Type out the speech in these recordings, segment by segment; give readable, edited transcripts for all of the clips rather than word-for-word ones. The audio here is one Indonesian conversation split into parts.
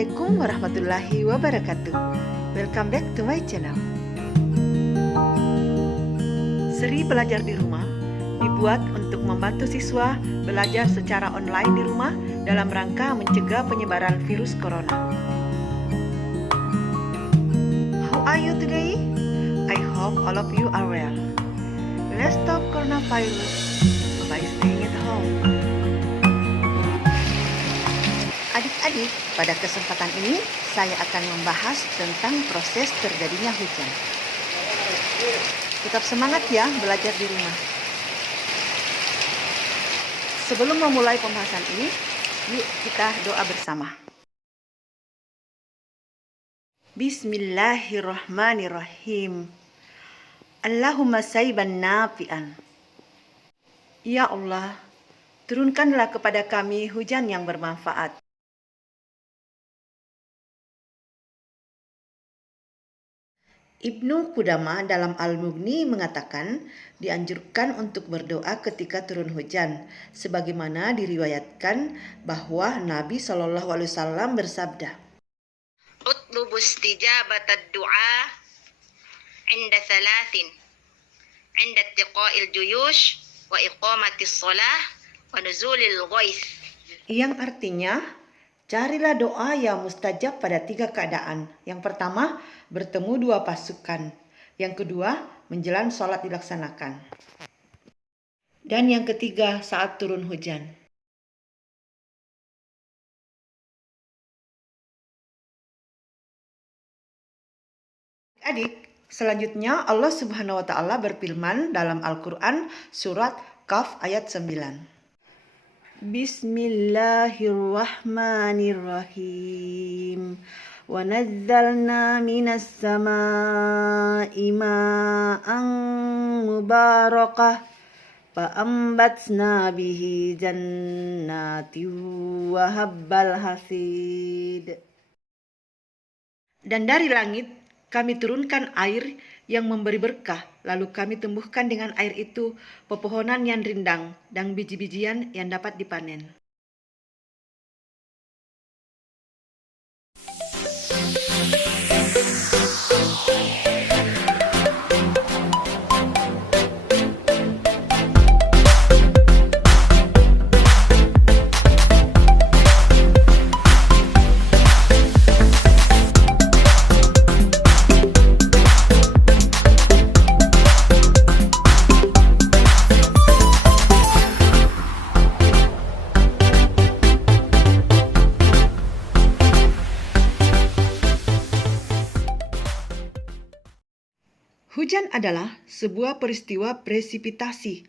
Assalamualaikum warahmatullahi wabarakatuh. Welcome back to my channel. Seri belajar di rumah dibuat untuk membantu siswa belajar secara online di rumah dalam rangka mencegah penyebaran virus corona. How are you today? I hope all of you are well. Let's stop coronavirus by staying at home. Adik-adik, pada kesempatan ini saya akan membahas tentang proses terjadinya hujan. Tetap semangat ya belajar di rumah. Sebelum memulai pembahasan ini, yuk kita doa bersama. Bismillahirrahmanirrahim. Allahumma sayyiban nafi'an. Ya Allah, turunkanlah kepada kami hujan yang bermanfaat. Ibnu Qudamah dalam Al-Mughni mengatakan dianjurkan untuk berdoa ketika turun hujan, sebagaimana diriwayatkan bahwa Nabi SAW bersabda, "Utlubu istijabatad du'a 'inda thalathin, 'inda ittiqa'il juyush wa iqamatis shalah wa nuzulil ghaits." Yang artinya, carilah doa yang mustajab pada 3 keadaan. Yang pertama, bertemu 2 pasukan. Yang kedua, menjelang sholat dilaksanakan. Dan yang ketiga, saat turun hujan. Adik, selanjutnya Allah Subhanahu wa Ta'ala berfirman dalam Al-Quran surat Qaf ayat 9. Bismillahirrahmanirrahim. Wa nazzalna minas samaa'i ma'an mubarakah fa ambatna bihi jannatin wa habbal hasid. Dan dari langit kami turunkan air yang memberi berkah, lalu kami tumbuhkan dengan air itu pepohonan yang rindang dan biji-bijian yang dapat dipanen. Hujan adalah sebuah peristiwa presipitasi,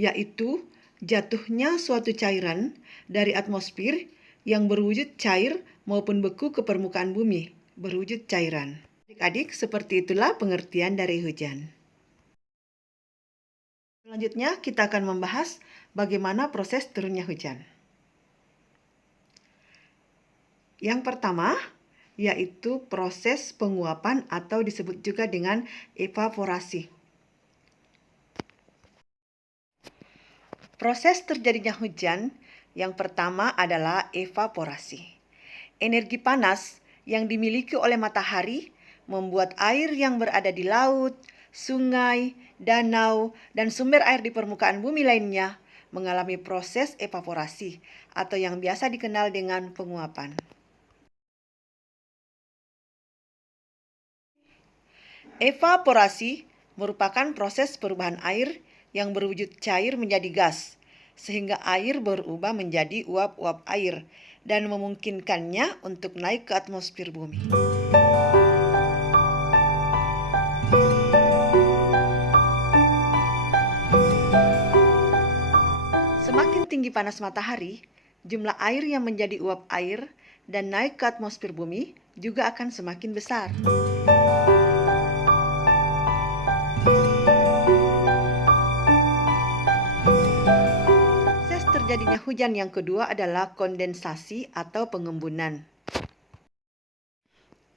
yaitu jatuhnya suatu cairan dari atmosfer yang berwujud cair maupun beku ke permukaan bumi, berwujud cairan. Adik-adik, seperti itulah pengertian dari hujan. Selanjutnya kita akan membahas bagaimana proses turunnya hujan. Yang pertama, yaitu proses penguapan atau disebut juga dengan evaporasi. Proses terjadinya hujan yang pertama adalah evaporasi. Energi panas yang dimiliki oleh matahari membuat air yang berada di laut, sungai, danau, dan sumber air di permukaan bumi lainnya mengalami proses evaporasi atau yang biasa dikenal dengan penguapan. Evaporasi merupakan proses perubahan air yang berwujud cair menjadi gas, sehingga air berubah menjadi uap-uap air dan memungkinkannya untuk naik ke atmosfer bumi. Semakin tinggi panas matahari, jumlah air yang menjadi uap air dan naik ke atmosfer bumi juga akan semakin besar. Terjadinya hujan yang kedua adalah kondensasi atau pengembunan.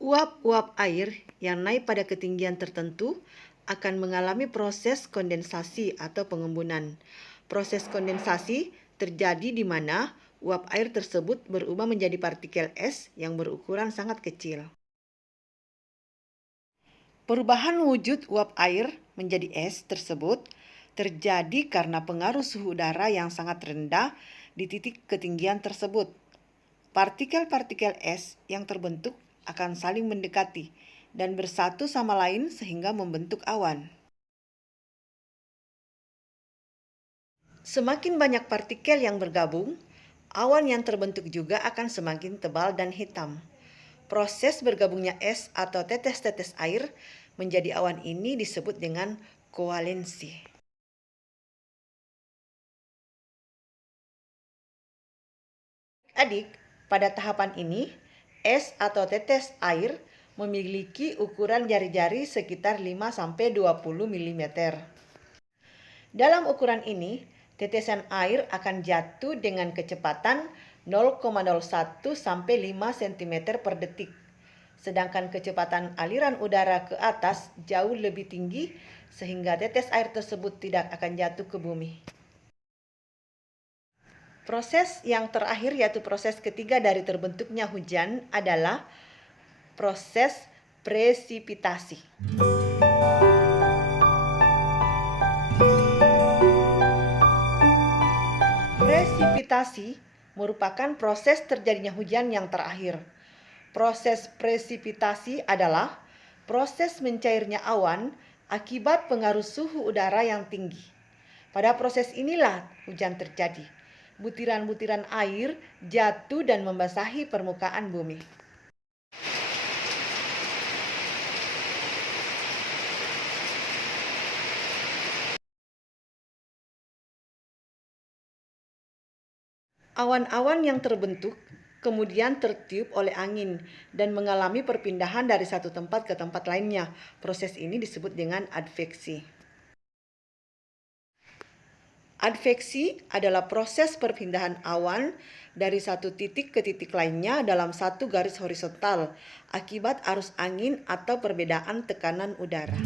Uap-uap air yang naik pada ketinggian tertentu akan mengalami proses kondensasi atau pengembunan. Proses kondensasi terjadi di mana uap air tersebut berubah menjadi partikel es yang berukuran sangat kecil. Perubahan wujud uap air menjadi es tersebut terjadi karena pengaruh suhu udara yang sangat rendah di titik ketinggian tersebut. Partikel-partikel es yang terbentuk akan saling mendekati dan bersatu sama lain sehingga membentuk awan. Semakin banyak partikel yang bergabung, awan yang terbentuk juga akan semakin tebal dan hitam. Proses bergabungnya es atau tetes-tetes air menjadi awan ini disebut dengan koalensi. Adik, pada tahapan ini, es atau tetes air memiliki ukuran jari-jari sekitar 5-20 mm. Dalam ukuran ini, tetesan air akan jatuh dengan kecepatan 0,01 sampai 5 cm per detik. Sedangkan kecepatan aliran udara ke atas jauh lebih tinggi sehingga tetes air tersebut tidak akan jatuh ke bumi. Proses yang terakhir yaitu proses ketiga dari terbentuknya hujan adalah proses presipitasi. Presipitasi merupakan proses terjadinya hujan yang terakhir. Proses presipitasi adalah proses mencairnya awan akibat pengaruh suhu udara yang tinggi. Pada proses inilah hujan terjadi. Butiran-butiran air jatuh dan membasahi permukaan bumi. Awan-awan yang terbentuk kemudian tertiup oleh angin dan mengalami perpindahan dari satu tempat ke tempat lainnya. Proses ini disebut dengan adveksi. Adveksi adalah proses perpindahan awan dari satu titik ke titik lainnya dalam satu garis horizontal akibat arus angin atau perbedaan tekanan udara.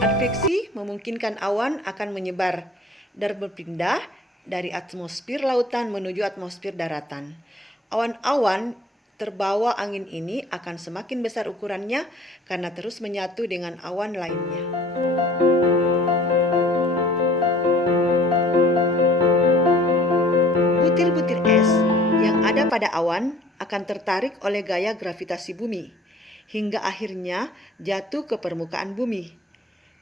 Adveksi memungkinkan awan akan menyebar dan berpindah dari atmosfer lautan menuju atmosfer daratan. Awan-awan terbawa angin ini akan semakin besar ukurannya karena terus menyatu dengan awan lainnya. Butir-butir es yang ada pada awan akan tertarik oleh gaya gravitasi bumi, hingga akhirnya jatuh ke permukaan bumi.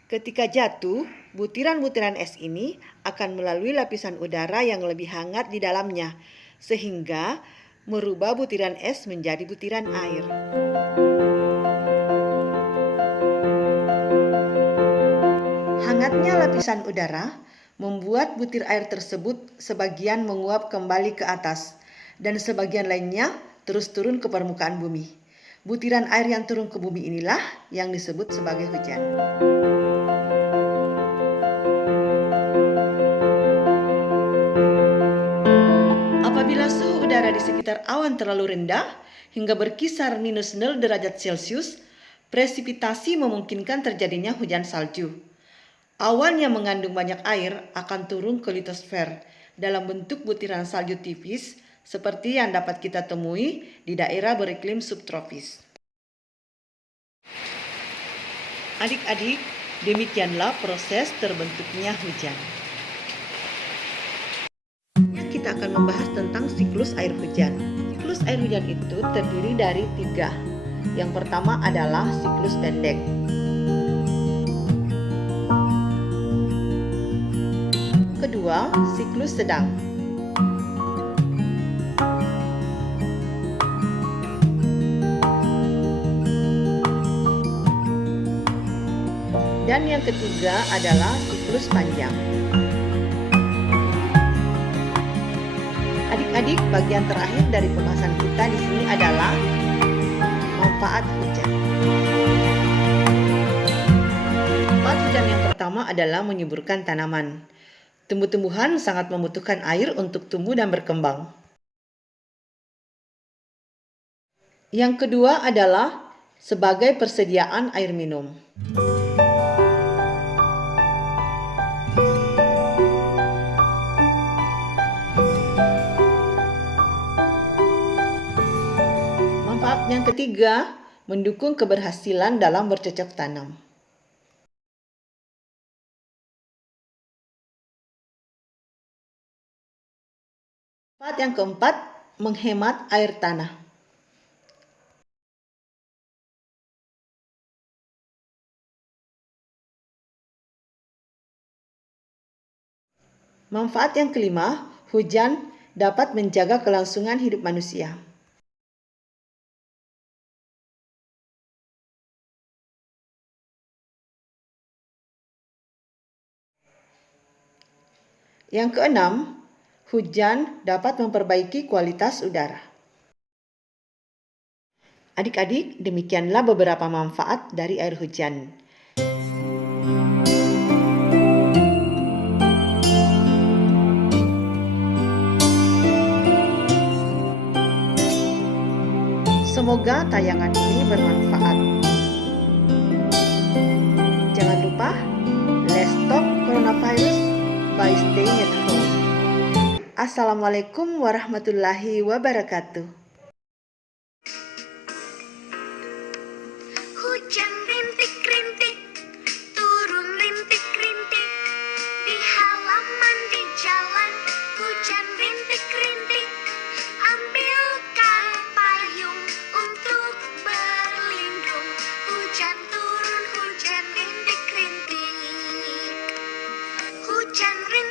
Ketika jatuh, butiran-butiran es ini akan melalui lapisan udara yang lebih hangat di dalamnya, sehingga merubah butiran es menjadi butiran air. Hangatnya lapisan udara membuat butir air tersebut sebagian menguap kembali ke atas dan sebagian lainnya terus turun ke permukaan bumi. Butiran air yang turun ke bumi inilah yang disebut sebagai hujan. Apabila suhu udara di sekitar awan terlalu rendah hingga berkisar minus 0 derajat Celcius, presipitasi memungkinkan terjadinya hujan salju. Awan yang mengandung banyak air akan turun ke litosfer dalam bentuk butiran salju tipis seperti yang dapat kita temui di daerah beriklim subtropis. Adik-adik, demikianlah proses terbentuknya hujan. Kita akan membahas tentang siklus air hujan. Siklus air hujan itu terdiri dari 3. Yang pertama adalah siklus pendek. Kedua, siklus sedang. Dan yang ketiga adalah siklus panjang. Adik-adik, bagian terakhir dari pembahasan kita di sini adalah manfaat hujan. Manfaat hujan yang pertama adalah menyuburkan tanaman. Tumbuh-tumbuhan sangat membutuhkan air untuk tumbuh dan berkembang. Yang kedua adalah sebagai persediaan air minum. yang ketiga, mendukung keberhasilan dalam bercocok tanam. Manfaat yang keempat, menghemat air tanah. Manfaat yang kelima, hujan dapat menjaga kelangsungan hidup manusia. Yang keenam, hujan dapat memperbaiki kualitas udara. Adik-adik, demikianlah beberapa manfaat dari air hujan. Semoga tayangan ini bermanfaat. Jangan lupa, let's stop coronavirus by staying at home. Assalamualaikum warahmatullahi wabarakatuh. Hujan rintik-rintik, turun rintik-rintik, di halaman di jalan, hujan rintik-rintik, ambilkan payung untuk berlindung, hujan turun, hujan rintik-rintik, hujan rintik.